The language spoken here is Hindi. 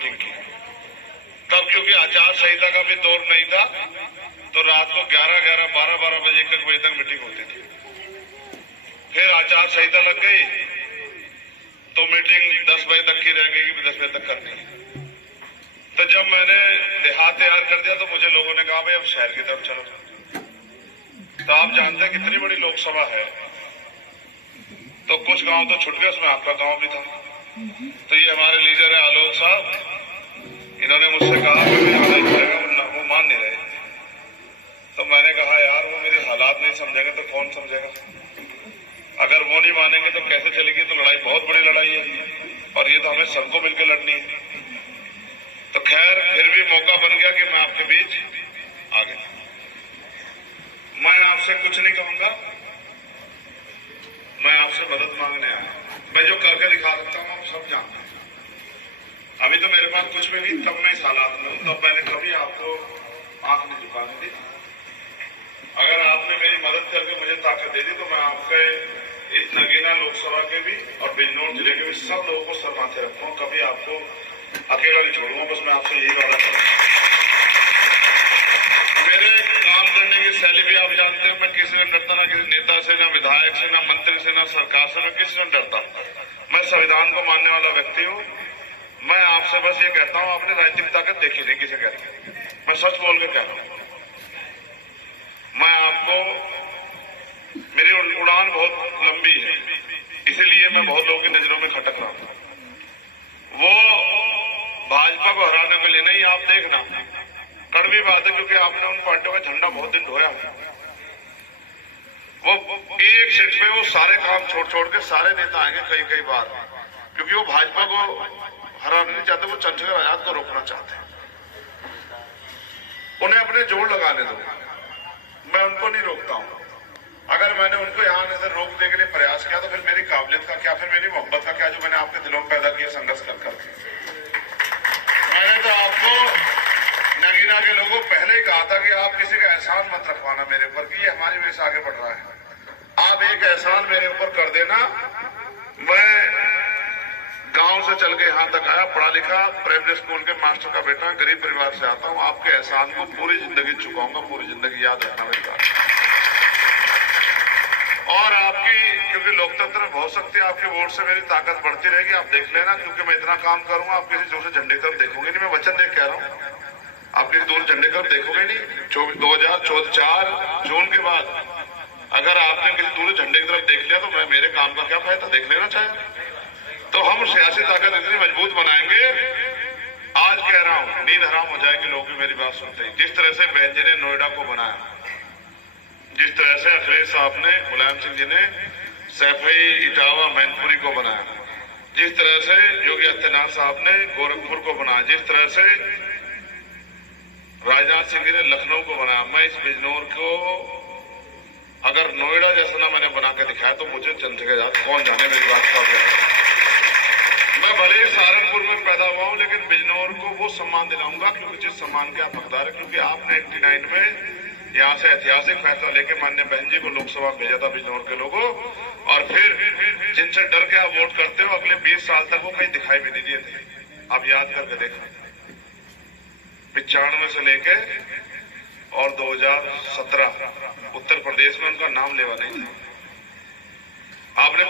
की। तब क्योंकि आचार संहिता का भी दौर नहीं था तो रात को 11-11, 12-12 बजे 1 बजे तक मीटिंग होती थी। फिर आचार संहिता लग गई तो मीटिंग 10 बजे तक की रह गई कि 10 बजे तक करनी है। तो जब मैंने देहात तैयार कर दिया तो मुझे लोगों ने कहा भाई अब शहर की तरफ चलो। तो आप जानते हैं कितनी बड़ी लोकसभा है, तो कुछ गांव तो छूट गए, उसमें आपका गांव भी था। तो ये हमारे लीडर है आलोक साहब, इन्होंने मुझसे कहा कि वो मान नहीं रहे। तो मैंने कहा यार वो मेरे हालात नहीं समझेंगे तो कौन समझेगा। अगर वो नहीं मानेंगे तो कैसे चलेगी। तो लड़ाई बहुत बड़ी लड़ाई है और ये तो हमें सबको मिलकर लड़नी है। तो खैर फिर भी मौका बन गया कि मैं आपके बीच आ गया। मैं आपसे कुछ नहीं कहूंगा, मैं आपसे मदद मांगने आया। मैं जो करके दिखा सकता हूँ आप सब जानते हैं। अभी तो मेरे पास कुछ भी नहीं, तब मैं इस हालात में हूं, तब मैंने कभी आपको आंख नहीं झुकाने दी। अगर आपने मेरी मदद करके मुझे ताकत दे दी तो मैं आपके इस नगीना लोकसभा के भी और बिजनौर जिले के भी सब लोगों को सर माथे रखूंगा, कभी आपको अकेला नहीं छोड़ूंगा। बस मैं आपसे यही वादा करूंगा। मेरे काम करने की शैली भी आप जानते हैं, मैं किसी से डरता ना, किसी नेता से, ना विधायक से, ना मंत्री से, ना सरकार से, मैं किसी से डरता। मैं संविधान को मानने वाला व्यक्ति हूँ। मैं आपसे बस ये कहता हूँ, आपने राजनीतिक ताकत देखी नहीं किसे कहते, मैं सच बोल के कह रहा हूँ। मैं आपको, मेरी उड़ान बहुत लंबी है, इसीलिए मैं बहुत लोगों की नजरों में खटक रहा हूं। वो भाजपा को हराने के लिए नहीं, आप देखना कड़वी बात है, क्योंकि आपने उन पार्टियों का झंडा बहुत दिन ढोया है। वो एक सीट पे वो सारे काम छोड़ छोड़ के सारे नेता आएंगे कई बार, क्योंकि वो भाजपा को हराना नहीं चाहते, वो चंद्रशेखर आजाद को रोकना चाहते हैं। उन्हें अपने जोड़ लगाने दो, मैं उनको नहीं रोकता हूं। अगर मैंने उनको यहाँ नजर रोकने के लिए प्रयास किया तो फिर मेरी काबिलियत का क्या, फिर मेरी मोहब्बत का क्या, जो मैंने आपके दिलों में पैदा किया संघर्ष कर करके। मैंने तो आपको नगीना के लोगों पहले ही कहा था कि आप किसी का एहसान मत रखवाना मेरे ऊपर कि ये हमारी वजह से आगे बढ़ रहा है। आप एक एहसान मेरे ऊपर कर देना। मैं गांव से चल के यहाँ तक आया, पढ़ा लिखा, प्राइमरी स्कूल के मास्टर का बेटा, गरीब परिवार से आता हूँ। आपके एहसान को पूरी जिंदगी चुकाऊंगा, पूरी जिंदगी याद रखना मेरी बात। और आपकी, क्योंकि लोकतंत्र में बहुत शक्ति, आपके वोट से मेरी ताकत बढ़ती रहेगी। आप देख लेना, क्योंकि मैं इतना काम करूंगा, आप किसी जोर से झंडे की तरफ देखोगे नहीं। मैं वचन देख कह रहा हूँ, आप किसी दूर झंडे की तरफ देखोगे नहीं। 2004 जून के बाद अगर आपने किसी दूर झंडे की तरफ देख लिया तो मेरे काम का क्या फायदा, देख लेना चाहिए। तो हम सियासी ताकत इतनी मजबूत बनाएंगे, आज कह रहा हूं, नींद हराम हो जाएगी लोगों की मेरी बात सुनते ही। जिस तरह से बहन जी ने नोएडा को बनाया, जिस तरह से अखिलेश साहब ने, मुलायम सिंह जी ने सैफई, इटावा, मैनपुरी को बनाया, जिस तरह से योगी आदित्यनाथ साहब ने गोरखपुर को बनाया, जिस तरह से राजनाथ सिंह जी ने लखनऊ को बनाया, मैं इस बिजनौर को अगर नोएडा जैसा ना मैंने बना के दिखाया तो मुझे चंद्रशेखर आजाद कौन जाने मेरी बात का। मैं भले ही सहारनपुर में पैदा हुआ हूं, लेकिन बिजनौर को वो सम्मान दिलाऊंगा क्योंकि जिस सम्मान के आप हकदार है। क्योंकि आपने 89 में यहाँ से ऐतिहासिक फैसला लेके माननीय बहन जी को लोकसभा भेजा था बिजनौर के लोगों, और फिर जिनसे डर के आप वोट करते हो, अगले 20 साल तक वो कहीं दिखाई भी नहीं दिए थे। आप याद करके देखो, 95 से लेके और 2017 उत्तर प्रदेश में उनका नाम लेवा नहीं था। आपने